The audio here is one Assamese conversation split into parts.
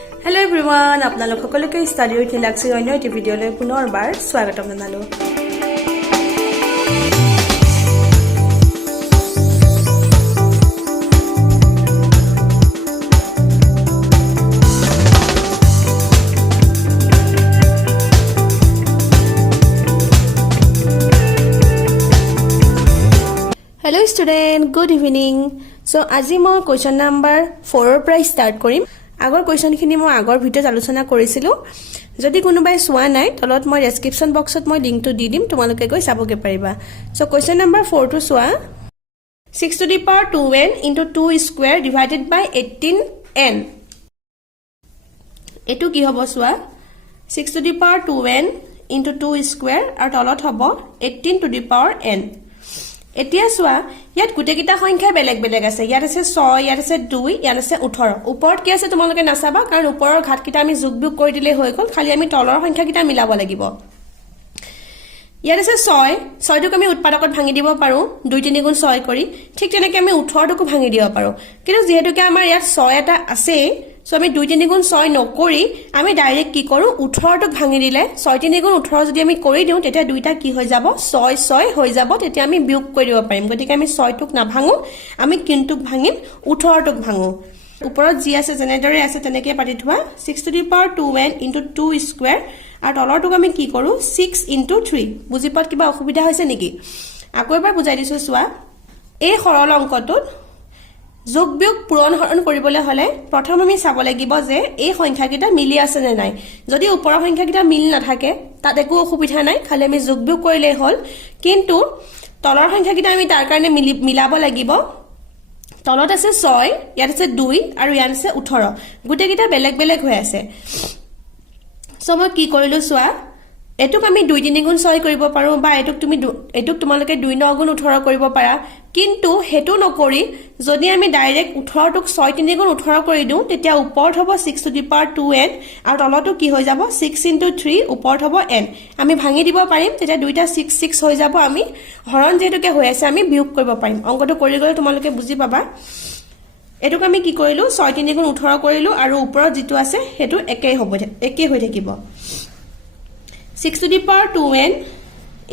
Hello everyone, আপোনালোক সকলোকে ষ্টাডি উইথ ৰিলাক্সৰ অন্য এটি ভিডিঅ'লৈ পুনৰবাৰ স্বাগতম জনালো। Hello student, good evening. So আজি মই question number 4 ৰ পৰা ষ্টাৰ্ট কৰিম। আগৰ কোৱেশ্চনখিনি মই আগৰ ভিডিঅ'ত আলোচনা কৰিছিলো। যদি কোনোবাই চোৱা নাই তলত মই ডেসক্ৰিপচন বক্সত মই লিংকটো দি দিম, তোমালোকে গৈ চাবগে পাৰিবা। সো কোৱেশ্চন নম্বৰ 4 টো চোৱা। 6 to the power 2n into 2 square divided by 18n. এটো কি হ'ব চোৱা? 6 to the power 2n into 2 square আৰু তলত হ'ব 18 to the power n. এতিয়া চোৱা ইয়াত গুটেকিটা সংখ্যা বেলেগ বেলেগ আছে। ইয়াত আছে 6, ইয়াত আছে 2, ইয়াত আছে 18। ওপৰত কি আছে তোমালোকে নাচাবা, কাৰণ ওপৰৰ ঘাতকিটা আমি যোগবিয়োগ কৰি দিলে হৈ গ'ল, খালি আমি তলৰ সংখ্যাকিটা মিলাব লাগিব। ইয়াত আছে 6, 6টোক আমি উৎপাদকত ভাঙি দিব পাৰো 2 3 গুণ 6 কৰি। ঠিক তেনেকৈ আমি 18টোকো ভাঙি দিব পাৰো, কিন্তু যেহেতুকে আমাৰ ইয়াত 6 এটা আছে, সো আমি 2 3 গুণ 6 নকৰি আমি ডাইৰেক্ট কি কৰো 18টোক ভাঙি দিলে 6 3 গুণ 18 যদি আমি কৰি দিও তেতিয়া দুইটা কি হৈ যাব 6 6 হৈ যাব। তেতিয়া আমি বিয়োগ কৰি দিব পাৰিম। গতিকে আমি 6টোক না ভাঙো, আমি কিন্তুক ভাঙিম 18টোক ভাঙো। ওপৰত যি আছে যেনেদৰে আছে তেনেকৈ পাতি থোৱা 6 to the power 2n into 2 square আৰু তলৰটোক আমি কি কৰো 6 into 3। বুজি পোৱাত কিবা অসুবিধা হৈছে নেকি? আকৌ এবাৰ বুজাই দিছো চোৱা। এই সৰল অংকটোত যোগবিয়োগ পূৰণ হৰণ কৰিবলৈ হলে প্ৰথম আমি চাব লাগিব যে এই সংখ্যাকিটা মিলি আছে নে নাই। যদি ওপৰৰ সংখ্যাকিটা মিল নাথাকে তাত একো অসুবিধা নাই, খালি আমি যোগবিয়োগ কৰিলে হ'ল। কিন্তু তলৰ সংখ্যাকিটা আমি তাৰ কাৰণে মিলাব লাগিব। তলত আছে 6, ইয়াত আছে 2 আৰু ইয়াত আছে 18। গুটেকিটা বেলেগ বেলেগ হৈ আছে। সো মই কি কৰিলো চোৱা, এটুক আমি 2 3 গুণ 6 কৰিব পাৰো, বা এটুক তোমালোকে 2 9 গুণ 18 কৰিব পাৰা। কিন্তু হেতু নকৰি যদি আমি ডাইৰেক্ট 18টোক 6 3 গুণ 18 কৰি দিও তেতিয়া ওপৰত হ'ব 6 to the power 2n আৰু তলটো কি হৈ যাব 6 into 3, ওপৰত হ'ব n। আমি ভাঙি দিব পাৰিম, তেতিয়া দুইটা 6 6 হৈ যাব। আমি হৰণ যেহেতুকে হৈ আছে আমি বিয়োগ কৰিব পাৰিম। অংকটো কৰি গলে তোমালোকে বুজি পাবা। এটুক আমি কি কৰিলো 6 3 গুণ 18 কৰিলো আৰু ওপৰত যেটো আছে হেতু একেই হৈ থাকিব। 6 to the power 2n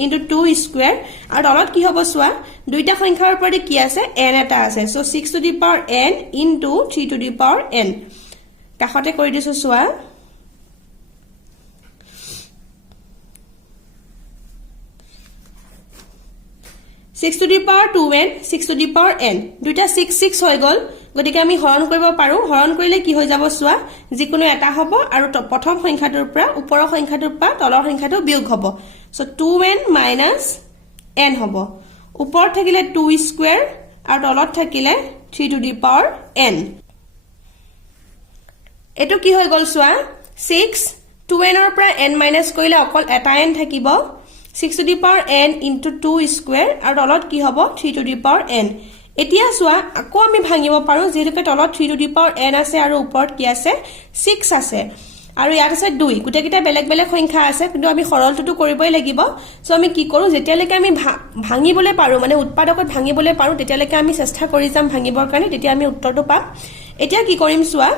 into 2 square আৰু তলত কি হ'ব চোৱা, দুইটা সংখ্যাৰ ওপৰতে কি আছে n এটা আছে। So 6 to the power n into 3 to the power n কাষতে কৰি দিছো চোৱা। Six to the power 2n, 6 to the power n দুইটা 6 6 হৈ গল। গতিকে আমি হৰণ কৰিব পাৰো। হৰণ কৰিলে কি হৈ যাব চোৱা, যিকোনো এটা হ'ব আৰু প্ৰথম সংখ্যাটোৰ পৰা ওপৰৰ সংখ্যাটোৰ পৰা তলৰ সংখ্যাটো বিয়োগ হ'ব। সো 2n minus n হ'ব। ওপৰত থাকিলে 2 square আৰু তলত থাকিলে 3 to the power n। এটো কি হৈ গল চোৱা, 6 2n ৰ পৰা n মাইনাস কৰিলে অকল এটা n থাকিব। 6 to the power n into 2 square আৰু তলত কি হ'ব 3 to the power n। এতিয়া চোৱা আকৌ আমি ভাঙিব পাৰো, যেহেতুকে তলত 3 to the power n আছে আৰু ওপৰত কি আছে 6 আছে আৰু ইয়াত আছে 2। গুটেকিটা বেলেগ বেলেগ সংখ্যা আছে, কিন্তু আমি সৰলটোটো কৰিবই লাগিব। সো আমি কি কৰো, যেতিয়ালৈকে আমি ভাঙিবলৈ পাৰো মানে উৎপাদকত ভাঙিবলৈ পাৰো তেতিয়ালৈকে আমি চেষ্টা কৰি যাম ভাঙিবৰ কাৰণে, তেতিয়া আমি উত্তৰটো পাম। এতিয়া কি কৰিম চোৱা,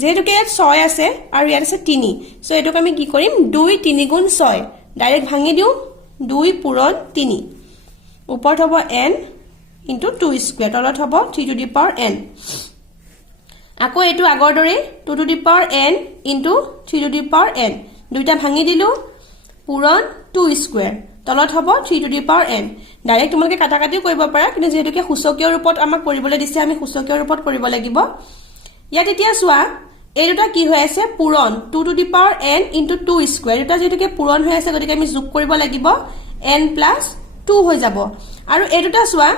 যেহেতুকে ইয়াত 6 আছে আৰু ইয়াত আছে 3, সো এটোক আমি কি কৰিম 2 3 গুণ 6 ডাইৰেক্ট ভাঙি দিও। 2 পূৰণ 3, ওপৰত হ'ব n into 2 square, তলত হ'ব 3 to the power n। আকৌ এটো আগৰ দৰে 2 to the power n into 3 to the power n দুইটা ভাঙি দিলো, পূৰণ 2 square, তলত হ'ব 3 to the power n। Direct তোমালোকে কাটা কাটিও কৰিব পাৰা, কিন্তু যেহেতুকে সূচকীয় ৰূপত আমাক কৰিবলৈ দিছে আমি সূচকীয় ৰূপত কৰিব লাগিব। ইয়াত এতিয়া চোৱা এই দুটা কি হৈ আছে পূৰণ 2 to the power n into 2 square। এটা যেহেতুকে পূৰণ হৈ আছে গতিকে আমি যোগ কৰিব লাগিব, n plus 2 হৈ যাব। আৰু এই দুটা চোৱা,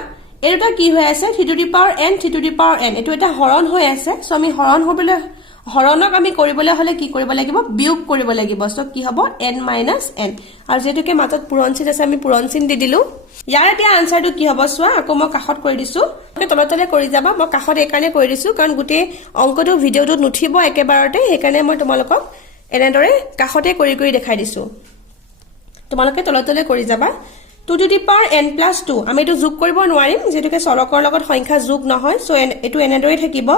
এই দুটা কি হৈ আছে 3 to the power n 3 to the power n। এটো এটা হৰণ হৈ আছে। সো আমি হৰণক আমি কৰিবলৈ হলে কি কৰিব লাগিব বিয়োগ কৰিব লাগিব। সো কি হ'ব n minus n আৰু যেহেতুকে মাজত পূৰণ চিন আছে আমি পূৰণ চিন দি দিলো। ইয়াৰ এতিয়া আনসাৰটো কি হ'ব চোৱা, আকৌ মই কাষত কৰি দিছো, তলে তলে কৰি যাবা। মই কাষত এই কাৰণে কৰি দিছো কাৰণ গোটেই অংকটো ভিডিঅ'টোত নুঠিব একেবাৰতে, সেইকাৰণে মই তোমালোকক এনেদৰে কাষতে কৰি কৰি দেখাই দিছো। তোমালোকে তলে তলে কৰি যাবা। 2 to the power n plus 2 আমি এটো যোগ কৰিব নোৱাৰিম, যেহেতুকে চলকৰ লগত সংখ্যা যোগ নহয়। সো এটো এনেদৰে থাকিব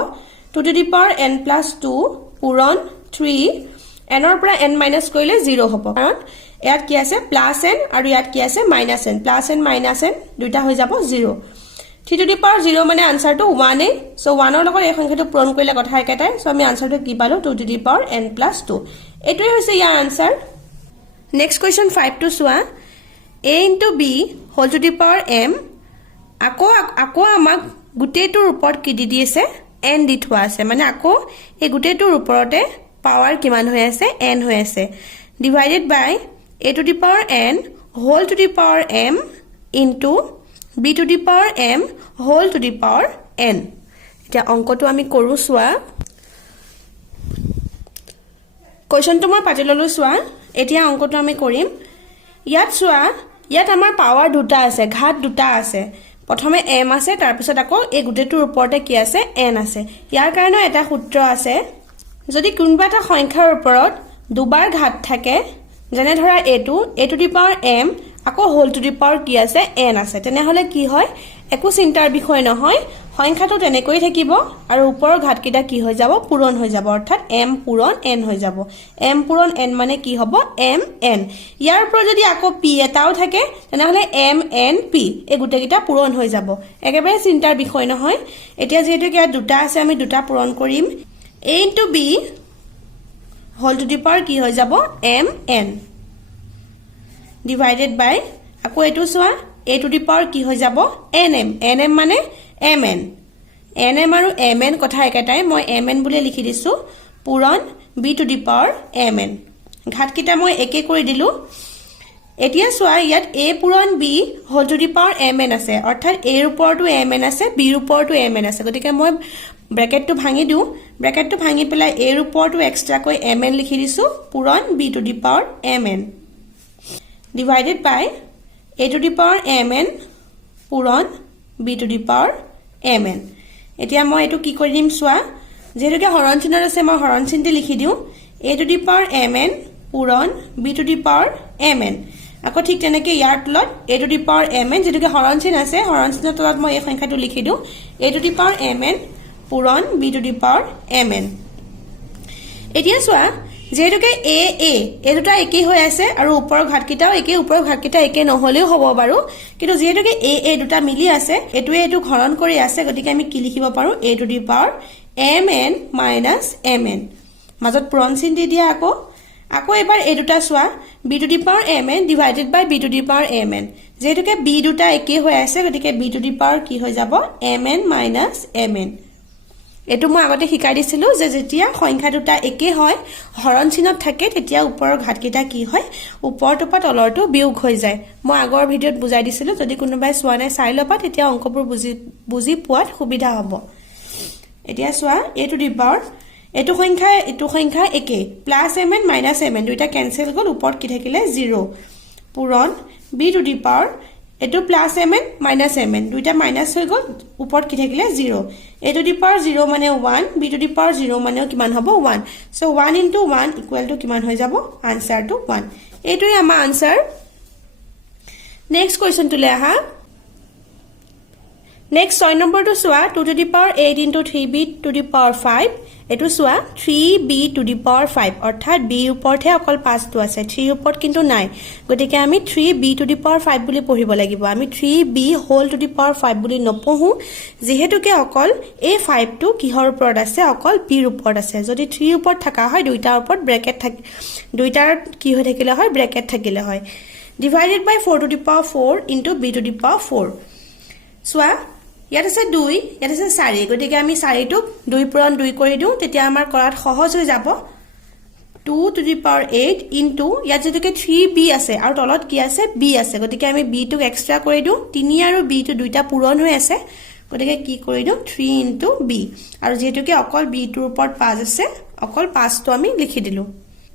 2 to the power n plus 2 পূৰণ 3 n ৰ পৰা n মাইনাস কৰিলে 0 হ'ব কাৰণ ইয়াত কি আছে প্লাস n আৰু ইয়াত কি আছে minus n plus n minus n দুইটা হৈ যাব 0 3 to the power 0 মানে আনসাৰটো 1 এ সো 1 ৰ লগত এই সংখ্যাটো পূৰণ কৰিলে কথা একেটাই সো আমি আনসাৰটো কি পালো 2 to the power n plus 2 এটোই হৈছে ইয়াৰ আনসাৰ নেক্সট কোৱেশ্চন 5 টো সোৱা a into b whole to the power m আকৌ আমাক গুটেটোৰ ওপৰত কি দি দিছে n দি থোৱা আছে মানে আকৌ এই গুটেটোৰ ওপৰতে পাৱাৰ কিমান হৈ আছে n হৈ আছে divided by a to the power n whole to the power m into b to the power m whole to the power n এটা অঙ্কটো আমি কৰো সোৱা কোৱেশ্চনটো মই পাতি ললো সোৱা এতিয়া অঙ্কটো আমি কৰিম ইয়াত সোৱা ইয়াত আমাৰ পাৱাৰ দুটা আছে ঘাত দুটা আছে প্ৰথমে m আছে তাৰ পিছত আকৌ এই গুটেটোৰ ওপৰতে কি আছে n আছে ইয়াৰ কাৰণে এটা সূত্ৰ আছে যদি কোনবা এটা সংখ্যাৰ ওপৰত দুবাৰ ঘাত থাকে যেনে ধৰা a to the power m আকৌ whole to the power কি আছে n আছে তেনে হলে কি হয় একো চিন্তাৰ বিষয় নহয় সংখ্যাটো তেনেকৈ থাকিব আৰু ওপৰৰ ঘাতকিটা কি হৈ যাব পূৰণ হৈ যাব অৰ্থাৎ m পূৰণ n হৈ যাব m পূৰণ n মানে কি হ'ব m n ইয়াৰ ওপৰ যদি আকৌ p এটাও থাকে তেনে হলে m n p এই গুটেকিটা পূৰণ হৈ যাব একেবাৰে চিন্তাৰ বিষয় নহয় এতিয়া যেহেতু কি দুটা আছে আমি দুটা পূৰণ কৰিম a into b whole to the power কি হৈ যাব m n divided by আকৌ এটো সোৱা a to the power কি হৈ যাব nm nm মানে mn nm আৰু mn কথা একেটাই মই mn বুলি লিখি দিছো পূৰণ b to the power mn ঘাতকিটা মই একে কৰি দিলো এতিয়া সোৱা ইয়াত a পূৰণ b whole to the power mn আছে অৰ্থাৎ a ৰ ওপৰটো mn আছে b ৰ ওপৰটো mn আছে গতিকে মই ব্ৰেকেটটো ভাঙি দিও ব্ৰেকেটটো ভাঙি পেলাই a ৰ ওপৰটো এক্সট্ৰা কৈ mn লিখি দিছো পূৰণ b to the power mn divided by a to the power mn পূৰণ b to the power mn এতিয়া মই এটো কি কৰি দিম সোৱা যেহেতুকে হৰণ চিহ্ন আছে মই হৰণ চিহ্নটি লিখি দিও a to the power mn পূৰণ b to the power mn আকৌ ঠিক তেনেকে ইয়াৰ তলত a to the power mn যেহেতুকে হৰণ চিহ্ন আছে হৰণ চিহ্নৰ তলত মই এই সংখ্যাটো লিখি দিও a to the power mn পূৰণ b to the power mn এতিয়া সোৱা যেহেতুকে a দুটা একে হৈ আছে আৰু ওপৰৰ ঘাতকিটাও একে ওপৰৰ ঘাতকিটা একে নহলেও হ'ব বাৰু কিন্তু যেহেতুকে a দুটা মিলি আছে এটোৱে এটো হৰণ কৰি আছে গতিকে আমি কি লিখিব পাৰো a to the power mn minus mn মাজত পূৰণ চিহ্ন দি দিয়া আকৌ এবাৰ a দুটা সোৱা b to the power mn divided by b to the power mn যেহেতুকে b দুটা একে হৈ আছে গতিকে b to the power কি হৈ যাব mn minus mn এটো মই আগতে শিকাই দিছিলো যে যেতিয়া সংখ্যা দুটা একে হয় হৰণ চিহ্নত থাকে তেতিয়া ওপৰৰ ঘাতকিটা কি হয় ওপৰটো পা তলৰটো বিয়োগ হৈ যায় মই আগৰ ভিডিওত বুজাই দিছিলো যদি কোনোবাই সোৱা নাই চাই লবা তেতিয়া অংকবোৰ বুজি পোৱাত সুবিধা হ'ব এতিয়া সোৱা a to the power এটো সংখ্যা একে প্লাস mn মাইনাস mn দুইটা ক্যান্সেল গল ওপৰত কি থাকিলে 0 পূৰণ b to the power এটো প্লাস mn মাইনাস mn দুইটা মাইনাস হৈ গল ওপৰত কি থাকিলে 0 a to the power 0 মানে 1 b to the power 0 মানে কিমান হ'ব 1 সো 1 into 1 equal to কিমান হৈ যাব আনসাৰ টু 1 এটোই আমাৰ আনসাৰ নেক্সট কোৱেশ্চন টুলে আহা নেক্সট 6 নম্বৰটো সোৱা 2 to the power 8 into 3b to the power 5 এটো সোৱা 3b to the power 5 অৰ্থাৎ b ওপৰতে অকল 5 টো আছে 3 ওপৰত কিন্তু নাই গতিকে আমি 3b to the power 5 বুলি পঢ়িব লাগিব আমি 3b whole to the power 5 বুলি নপঢ়ো যেহেতুকে অকল এই 5 টো কিহৰ ওপৰত আছে অকল b ৰ ওপৰত আছে যদি 3 ওপৰত থাকা হয় দুইটাৰ ওপৰত ব্ৰেকেট থাকে দুইটাৰ কি হৈ থাকিলে হয় ব্ৰেকেট থাকিলে হয় divided by 4 to the power 4 into b to the power 4 সোৱা ইয়াত আছে 2 ইয়াত আছে 4 গতিকে আমি 4 টো 2 পূৰণ 2 কৰি দিও তেতিয়া আমাৰ কৰাত সহজ হৈ যাব 2 to the power 8 into ইয়াত যেতুকে 3b আছে আৰু তলত কি আছে b আছে গতিকে আমি b টো এক্সট্ৰা কৰি দিও 3 আৰু b টো দুইটা পূৰণ হৈ আছে গতিকে কি কৰি দিও 3 into b আৰু যেতুকে অকল b টোৰ ওপৰত 5 আছে অকল 5 টো আমি লিখি দিলো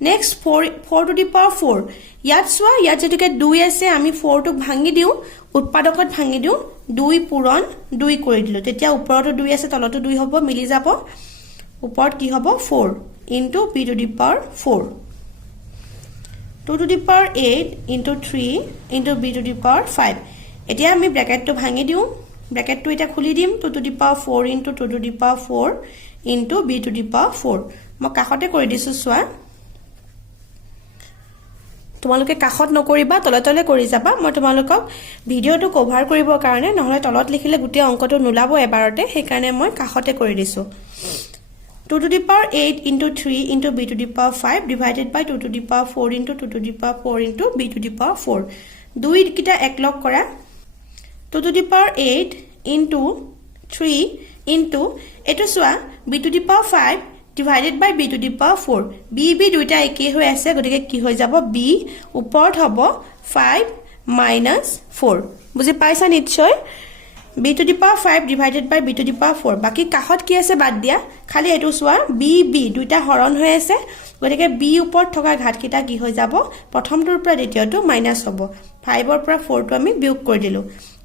নেক্সট 4 to the power 4 ইয়াত সোৱা ইয়াত যেতুকে 2 আছে আমি 4 টো ভাঙি দিও উৎপাদকত ভাঙি দিও 2 পূৰণ 2 কৰি দিলো তেতিয়া ওপৰটো 2 আছে তলটো 2 হ'ব মিলি যাব ওপৰত কি হ'ব 4 into b to the power 4 2 to the power 8 into 3 into b to the power 5 এতিয়া আমি ব্ৰেকেটটো ভাঙি দিও ব্ৰেকেটটো এটা খুলি দিম 2 to the power 4 into 2 to the power 4 into b to the power 4 মই কাষতে কৰি দিছো চোৱা তোমালোকে কাষত নকৰিবা তলে তলে কৰি যাবা মই তোমালোকক ভিডিওটো কভাৰ কৰিবৰ কাৰণে নহলে তলত লিখিলে গুটি অংকটো নুলাব এবাৰতে সেই কাৰণে মই কাষতে কৰি দিছো 2 to the power 8 into 3 into b to the power 5 divided by 2 to the power 4 into 2 to the power 4 into b to the power 4 দুই কিটা একলগ কৰা 2 to the power 8 into 3 into এটো সোয়া b to the power 5 divided by b to the power 4 b দুইটা একে হৈ আছে গতিকে কি হৈ যাব b ওপৰত হ'ব 5 minus 4 বুজি পাইছা নিশ্চয় b to the power 5 divided by b to the power 4 বাকি কাখত কি আছে বাদ দিয়া খালি এটো সোয়া b দুইটা হৰণ হৈ আছে গতিকে b ওপৰত থকা ঘাত কিটা কি হৈ যাব প্ৰথমটোৰ পৰা দ্বিতীয়টো মাইনাস হ'ব 5 ৰ পৰা 4 টো আমি বিয়োগ কৰি দিলো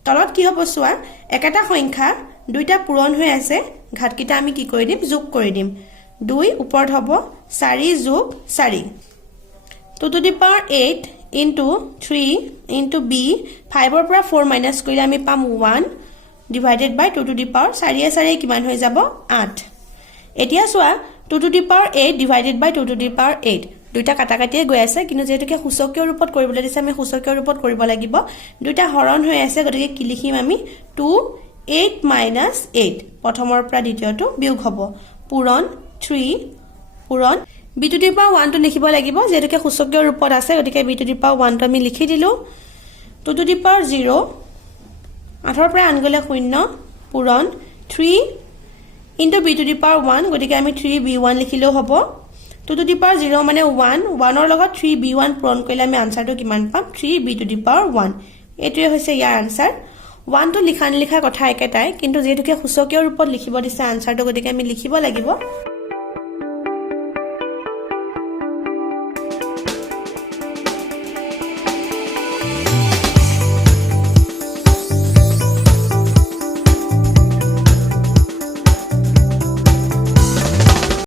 তলত কি হ'ব সোয়া একেটা সংখ্যা দুইটা পূৰণ হৈ আছে ঘাত কিটা আমি কি কৰি দিম যোগ কৰি দিম 2 ওপৰত হ'ব 4 যোগ 4 2 to the power 8 into 3 into b 5 ৰ পৰা 4 মাইনাস কৰিলে আমি পাম 1 divided by 2 to the power 4 কিমান হৈ যাব 8 এতিয়া সোয়া 2 to the power 8 divided by 2 to the power 8 দুইটা কাটাকাটিয়ে গৈ আছে কিন্তু যেহেতুকে সূচকীয় ৰূপত কৰিবলৈ দিছে আমি সূচকীয় ৰূপত কৰিব লাগিব দুইটা হৰণ হৈ আছে গতিকে কি লিখিম আমি 2 8 minus 8 প্ৰথমৰ পৰা দ্বিতীয়টো বিয়োগ হ'ব পূৰণ 3 পূৰণ b to the power 1 টো লিখিব লাগিব যেহেতুকে সূচকীয় ৰূপত আছে গতিকে b to the power 1 টো আমি লিখি দিলো 2 to the power 0 8 পৰা আনগলে 0 পূৰণ 3 into b to the power 1 গতিকে আমি 3b1 লিখিলেও হ'ব 2 to the power 0 মানে 1 ৰ লগত 3b1 পূৰণ কৰিলে আমি আনসাৰটো কিমান পাম 3b to the power 1 এটোৱে হৈছে ইয়াৰ আনসাৰ 1 টো লিখা কথা একেটাই কিন্তু যেহেতুকে সূচকীয় ৰূপত লিখিব দিছে আনসাৰটো গতিকে আমি লিখিব লাগিব